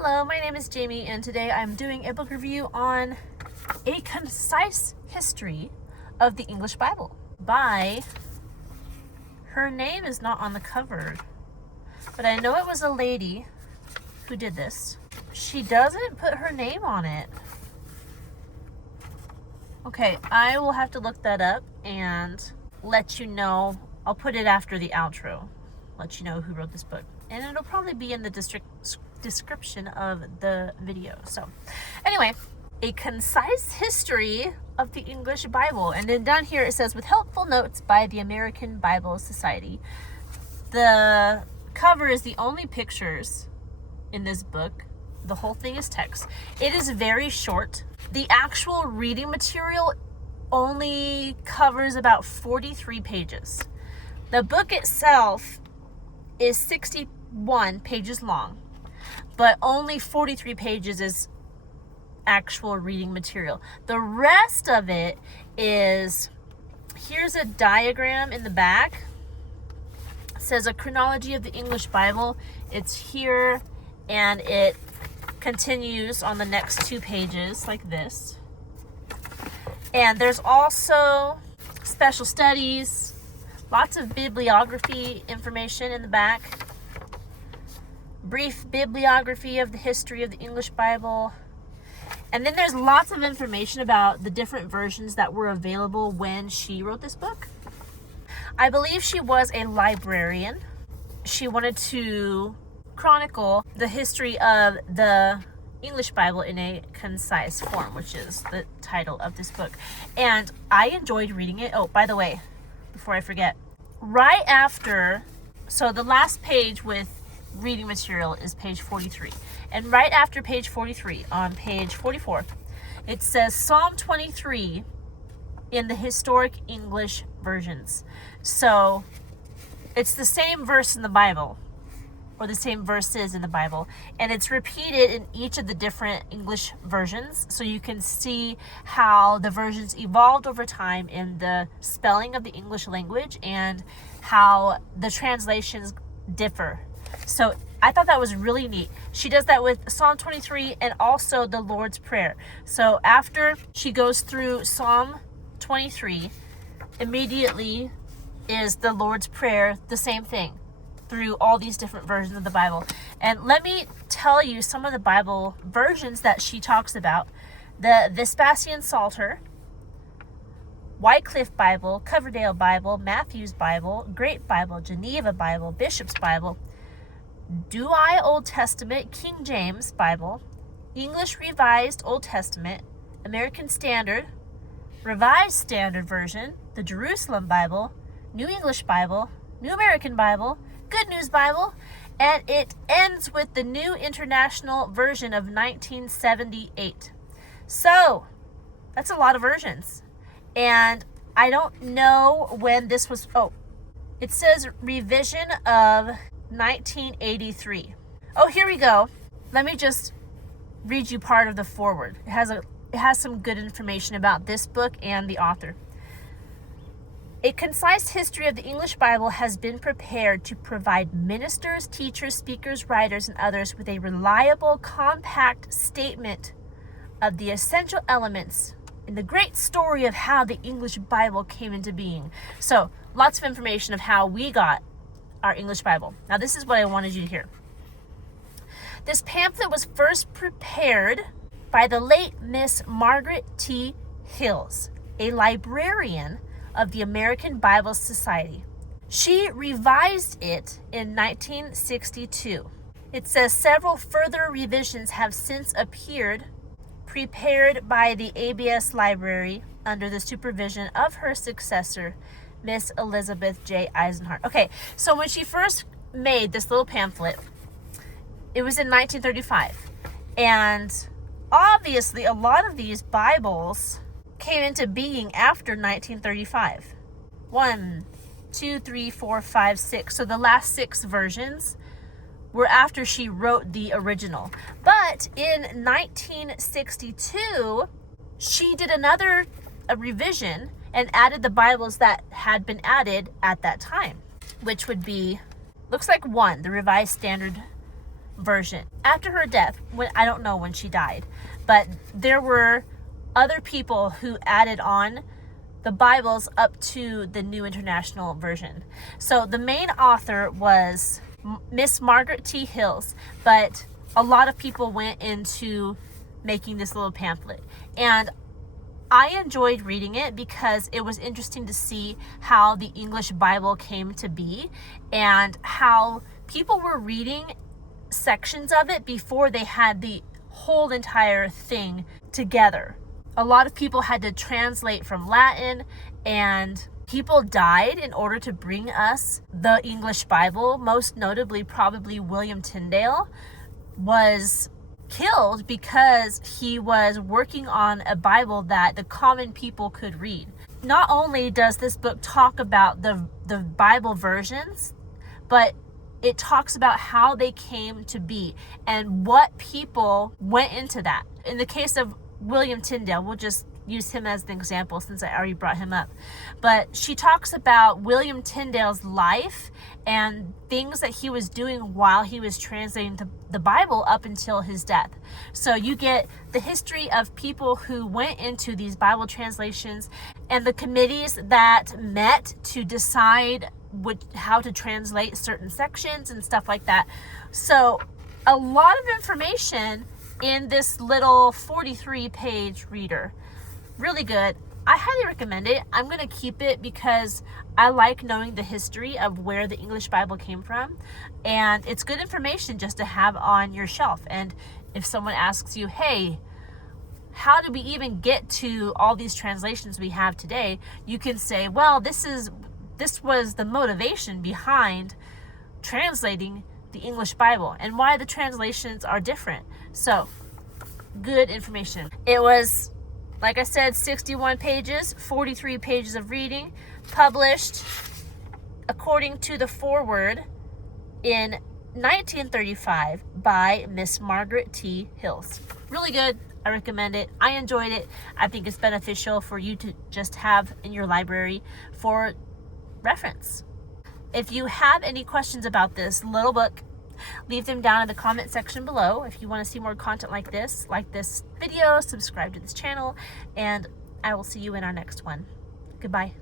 Hello, my name is Jamie, and today I'm doing a book review on A Concise History of the English Bible by, her name is not on the cover, but I know it was a lady who did this. She doesn't put her name on it. Okay, I will have to look that up and let you know. I'll put it after the outro, let you know who wrote this book. And it'll probably be in the description of the video. So anyway, A Concise History of the English Bible. And then down here it says, with helpful notes by the American Bible Society. The cover is the only pictures in this book. The whole thing is text. It is very short. The actual reading material only covers about 43 pages. The book itself is 61 pages long, but only 43 pages is actual reading material. The rest of it is, here's a diagram in the back. It says a chronology of the English Bible. It's here, and it continues on the next 2 pages like this. And there's also special studies, lots of bibliography information in the back. Brief bibliography of the history of the English Bible. And then there's lots of information about the different versions that were available when she wrote this book. I believe she was a librarian. She wanted to chronicle the history of the English Bible in a concise form, which is the title of this book. And I enjoyed reading it. Oh, by the way, before I forget, right after, so the last page with reading material is page 43. And right after page 43, on page 44, it says Psalm 23 in the historic English versions. So it's the same verse in the Bible, or the same verses in the Bible, and it's repeated in each of the different English versions, so you can see how the versions evolved over time in the spelling of the English language and how the translations differ. So I thought that was really neat. She does that with Psalm 23 and also the Lord's Prayer. So after she goes through Psalm 23, immediately is the Lord's Prayer, the same thing, through all these different versions of the Bible. And let me tell you some of the Bible versions that she talks about. The Vespasian Psalter, Wycliffe Bible, Coverdale Bible, Matthew's Bible, Great Bible, Geneva Bible, Bishop's Bible, Douai Old Testament, King James Bible, English Revised Old Testament, American Standard, Revised Standard Version, the Jerusalem Bible, New English Bible, New American Bible, Good News Bible, and it ends with the New International Version of 1978. So that's a lot of versions. And I don't know when this was, it says revision of 1983. Oh, here we go. Let me just read you part of the foreword. It has some good information about this book and the author. A concise history of the English Bible has been prepared to provide ministers, teachers, speakers, writers, and others with a reliable, compact statement of the essential elements in the great story of how the English Bible came into being. So, lots of information of how we got our English Bible. Now, this is what I wanted you to hear. This pamphlet was first prepared by the late Miss Margaret T. Hills, a librarian of the American Bible Society. She revised it in 1962. It says several further revisions have since appeared, prepared by the ABS Library under the supervision of her successor, Miss Elizabeth J. Eisenhart. Okay, so when she first made this little pamphlet, it was in 1935. And obviously a lot of these Bibles came into being after 1935. 1, 2, 3, 4, 5, 6. So the last 6 versions were after she wrote the original. But in 1962, she did another revision and added the Bibles that had been added at that time, which would be, looks like 1, the Revised Standard version. After her death, I don't know when she died, but there were other people who added on the Bibles up to the New International Version. So the main author was Miss Margaret T. Hills, but a lot of people went into making this little pamphlet. And I enjoyed reading it because it was interesting to see how the English Bible came to be and how people were reading sections of it before they had the whole entire thing together. A lot of people had to translate from Latin, and people died in order to bring us the English Bible. Most notably, probably William Tyndale was killed because he was working on a Bible that the common people could read. Not only does this book talk about the Bible versions, but it talks about how they came to be and what people went into that. In the case of William Tyndale, we'll just use him as an example since I already brought him up. But she talks about William Tyndale's life and things that he was doing while he was translating the Bible up until his death. So you get the history of people who went into these Bible translations and the committees that met to decide how to translate certain sections and stuff like that. So a lot of information in this little 43-page reader. Really good. I highly recommend it. I'm going to keep it because I like knowing the history of where the English Bible came from, and it's good information just to have on your shelf. And if someone asks you, hey, how did we even get to all these translations we have today, you can say, well, this was the motivation behind translating the English Bible and why the translations are different. So, good information. It was, like I said, 61 pages, 43 pages of reading, published according to the foreword in 1935 by Miss Margaret T. Hills. Really good. I recommend it. I enjoyed it. I think it's beneficial for you to just have in your library for reference. If you have any questions about this little book, leave them down in the comment section below. If you want to see more content like this video, subscribe to this channel, and I will see you in our next one. Goodbye.